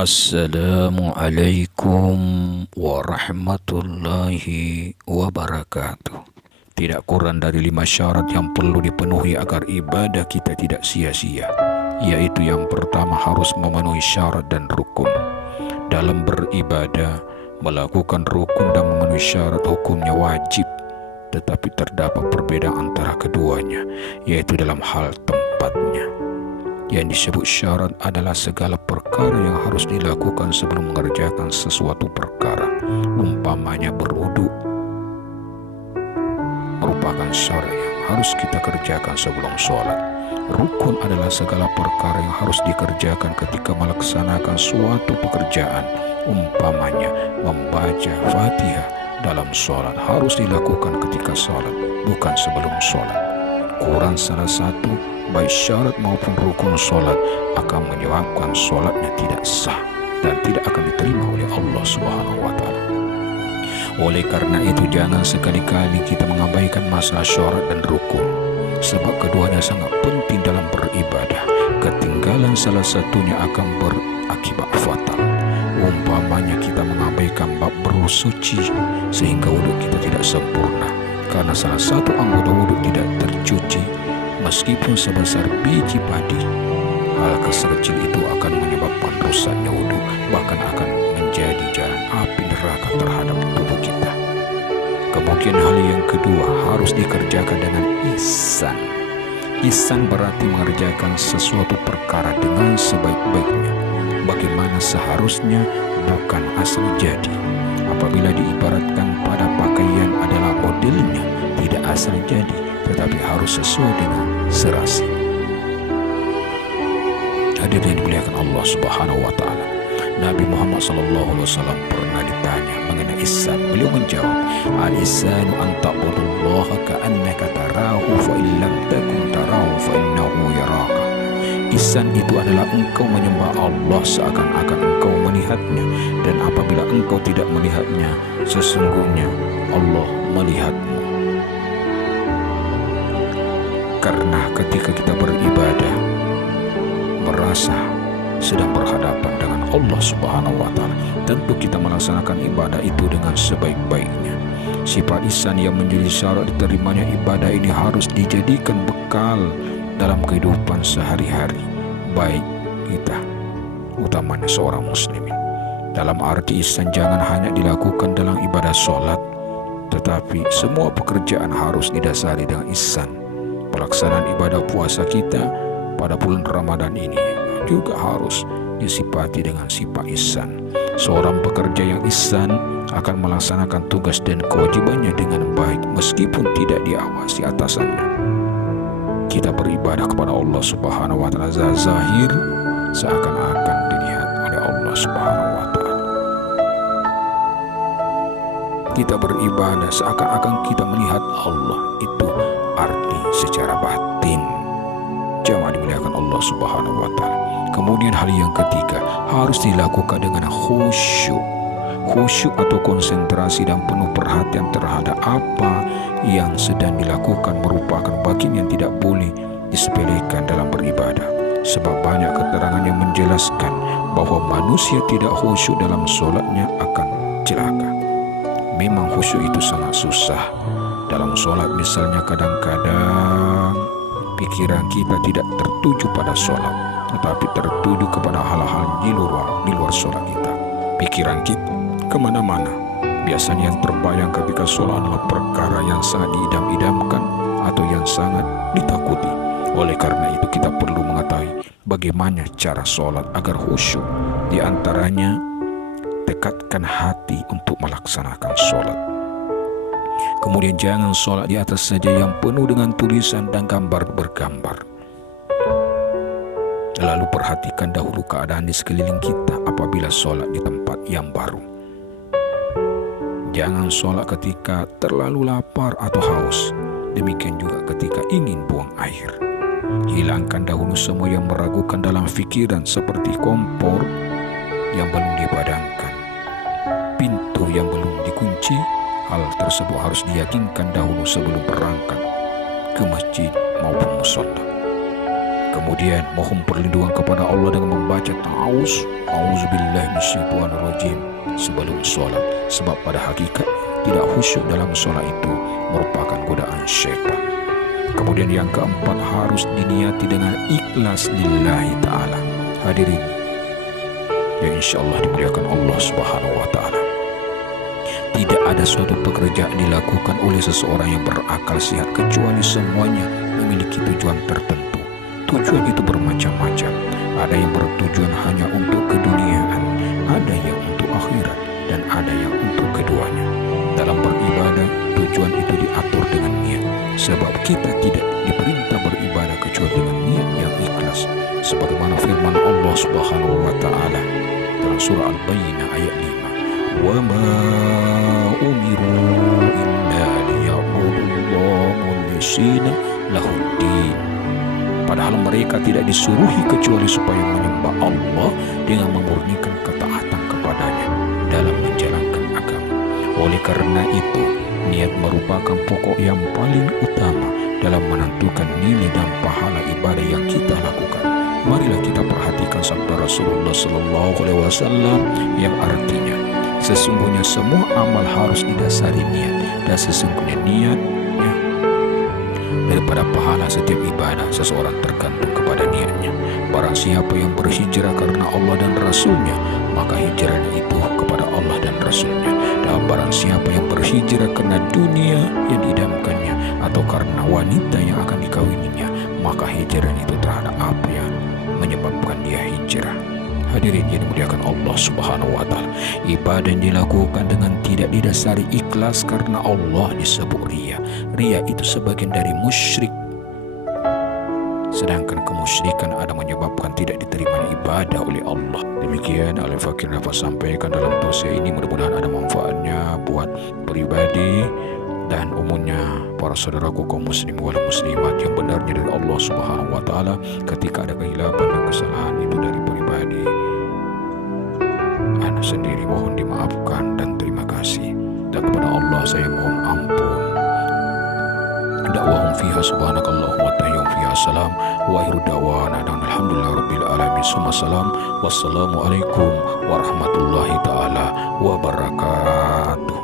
Assalamualaikum warahmatullahi wabarakatuh. Tidak kurang dari 5 syarat yang perlu dipenuhi agar ibadah kita tidak sia-sia, yaitu yang pertama harus memenuhi syarat dan rukun. Dalam beribadah, melakukan rukun dan memenuhi syarat hukumnya wajib, tetapi terdapat perbedaan antara keduanya, yaitu dalam hal tempatnya. Yang disebut syarat adalah segala perkara yang harus dilakukan sebelum mengerjakan sesuatu perkara. Umpamanya berwudu merupakan syarat yang harus kita kerjakan sebelum sholat. Rukun adalah segala perkara yang harus dikerjakan ketika melaksanakan suatu pekerjaan. Umpamanya membaca Fatihah dalam sholat harus dilakukan ketika sholat, bukan sebelum sholat. Kurang salah satu, baik syarat maupun rukun sholat, akan menyebabkan sholatnya tidak sah dan tidak akan diterima oleh Allah Subhanahu wa Ta'ala. Oleh karena itu, jangan sekali-kali kita mengabaikan masalah syarat dan rukun, sebab keduanya sangat penting dalam beribadah. Ketinggalan salah satunya akan berakibat fatal. Umpamanya kita mengabaikan bab bersuci sehingga wudhu kita tidak sempurna karena salah satu anggota wudhu tidak tercuci, meskipun sebesar biji padi. Hal sekecil itu akan menyebabkan rusaknya wudhu, bahkan akan menjadi jalan api neraka terhadap tubuh kita. Kemudian hal yang kedua harus dikerjakan dengan ihsan. Ihsan berarti mengerjakan sesuatu perkara dengan sebaik-baiknya, bagaimana seharusnya, bukan asal jadi. Apabila diibaratkan pada pakaian adalah modelnya, tidak asal jadi, tetapi harus sesuai dengan serasi. Hadirin yang dimuliakan Allah Subhanahu wa Ta'ala, Nabi Muhammad SAW pernah ditanya mengenai ihsan. Beliau menjawab, al-ihsanu an ta'budullaha ka'annaka tarahu fa in lam takun tarahu fa innahu yaraka. Ihsan itu adalah engkau menyembah Allah seakan-akan engkau melihatnya, dan apabila engkau tidak melihatnya, sesungguhnya Allah melihatmu. Karena ketika kita beribadah, merasa sedang berhadapan dengan Allah Subhanahu wa Ta'ala, tentu kita melaksanakan ibadah itu dengan sebaik-baiknya. Sifat ihsan yang menjadi syarat diterimanya ibadah ini harus dijadikan bekal dalam kehidupan sehari-hari, baik kita, utamanya seorang muslimin. Dalam arti ihsan jangan hanya dilakukan dalam ibadah sholat, tetapi semua pekerjaan harus didasari dengan ihsan. Pelaksanaan ibadah puasa kita pada bulan Ramadan ini juga harus disifati dengan sifat ihsan. Seorang pekerja yang ihsan akan melaksanakan tugas dan kewajibannya dengan baik meskipun tidak diawasi atasannya. Kita beribadah kepada Allah Subhanahu wa Ta'ala zahir seakan-akan dilihat oleh Allah Subhanahu wa Ta'ala. Kita beribadah seakan-akan kita melihat Allah, itu arti secara batin. Jamaah dimuliakan Allah Subhanahu wa Ta'ala. Kemudian hal yang ketiga harus dilakukan dengan khusyuk. Khusyuk atau konsentrasi dan penuh perhatian terhadap apa yang sedang dilakukan merupakan bagian yang tidak boleh disepelekan dalam beribadah. Sebab banyak keterangan yang menjelaskan bahwa manusia tidak khusyuk dalam sholatnya akan celaka. Memang khusyuk itu sangat susah. Dalam sholat misalnya kadang-kadang pikiran kita tidak tertuju pada sholat, tetapi tertuju kepada hal-hal di luar sholat kita. Pikiran kita kemana-mana. Biasanya yang terbayang ketika sholat adalah perkara yang sangat diidam-idamkan atau yang sangat ditakuti. Oleh karena itu kita perlu mengetahui bagaimana cara sholat agar khusyuk. Di antaranya, dekatkan hati untuk melaksanakan sholat. Kemudian jangan sholat di atas saja yang penuh dengan tulisan dan gambar bergambar. Lalu perhatikan dahulu keadaan di sekeliling kita apabila sholat di tempat yang baru. Jangan sholat ketika terlalu lapar atau haus. Demikian juga ketika ingin buang air. Hilangkan dahulu semua yang meragukan dalam fikiran, seperti kompor yang belum dipadamkan, pintu yang belum dikunci. Hal tersebut harus diyakinkan dahulu sebelum berangkat ke masjid maupun mushola. Kemudian mohon perlindungan kepada Allah dengan membaca A'udzubillahi minasyaitonirrajim sebelum sholat, sebab pada hakikat tidak khusyuk dalam sholat itu merupakan godaan syaitan. Kemudian yang keempat, harus diniati dengan ikhlas lillahi ta'ala. Hadirin yang insya Allah dimuliakan Allah Subhanahu wa ta'ala, tidak ada suatu pekerjaan dilakukan oleh seseorang yang berakal sehat kecuali semuanya memiliki tujuan tertentu. Tujuan itu bermacam-macam. Ada yang bertujuan hanya untuk keduniaan, ada yang untuk akhirat, dan ada yang untuk keduanya. Dalam beribadah, tujuan itu diatur dengan niat, sebab kita tidak diperintah beribadah kecuali dengan niat yang ikhlas, sebagaimana firman Allah Subhanahu wa ta'ala dalam surah Al-Bayyinah ayat 5, wa ma umiru illa liya'budullaha mukhlishina lahuddin. Padahal mereka tidak disuruhi kecuali supaya menyembah Allah dengan memurnikan ketaatan kepadanya dalam menjalankan agama. Oleh karena itu, niat merupakan pokok yang paling utama dalam menentukan nilai dan pahala ibadah yang kita lakukan. Marilah kita perhatikan sabda Rasulullah SAW yang artinya, sesungguhnya semua amal harus didasari niat, dan sesungguhnya niatnya daripada pahala setiap ibadah seseorang tergantung kepada niatnya. Barang siapa yang berhijrah karena Allah dan Rasulnya, maka hijrahnya itu kepada Allah dan Rasulnya. Dan barang siapa yang berhijrah karena dunia yang diidamkannya atau karena wanita yang akan dikawininya, maka hijrahnya itu terhadap apa yang menyebabkan dia hijrah. Hadirin yang dimuliakan Allah Subhanahu wa ta'ala, ibadah yang dilakukan dengan tidak didasari ikhlas karena Allah disebut riya. Riya itu sebagian dari musyrik, sedangkan kemusyrikan ada menyebabkan tidak diterima ibadah oleh Allah. Demikian Al-Fakir dapat sampaikan dalam tausiah ini, mudah-mudahan ada manfaatnya buat pribadi dan umumnya para saudaraku kaum muslim wal muslimat yang benarnya dari Allah Subhanahu wa ta'ala. Ketika ada kehilapan dan kesalahan itu dari pribadi ana sendiri, mohon dimaafkan dan terima kasih. Dan kepada Allah saya mohon ampun. Dakwahum fiha subhanakallahumma wa tahiyyum fiha salam wa akhiru da'wana alhamdulillahi rabbil alamin. Summa salam. Wassalamualaikum warahmatullahi taala wabarakatuh.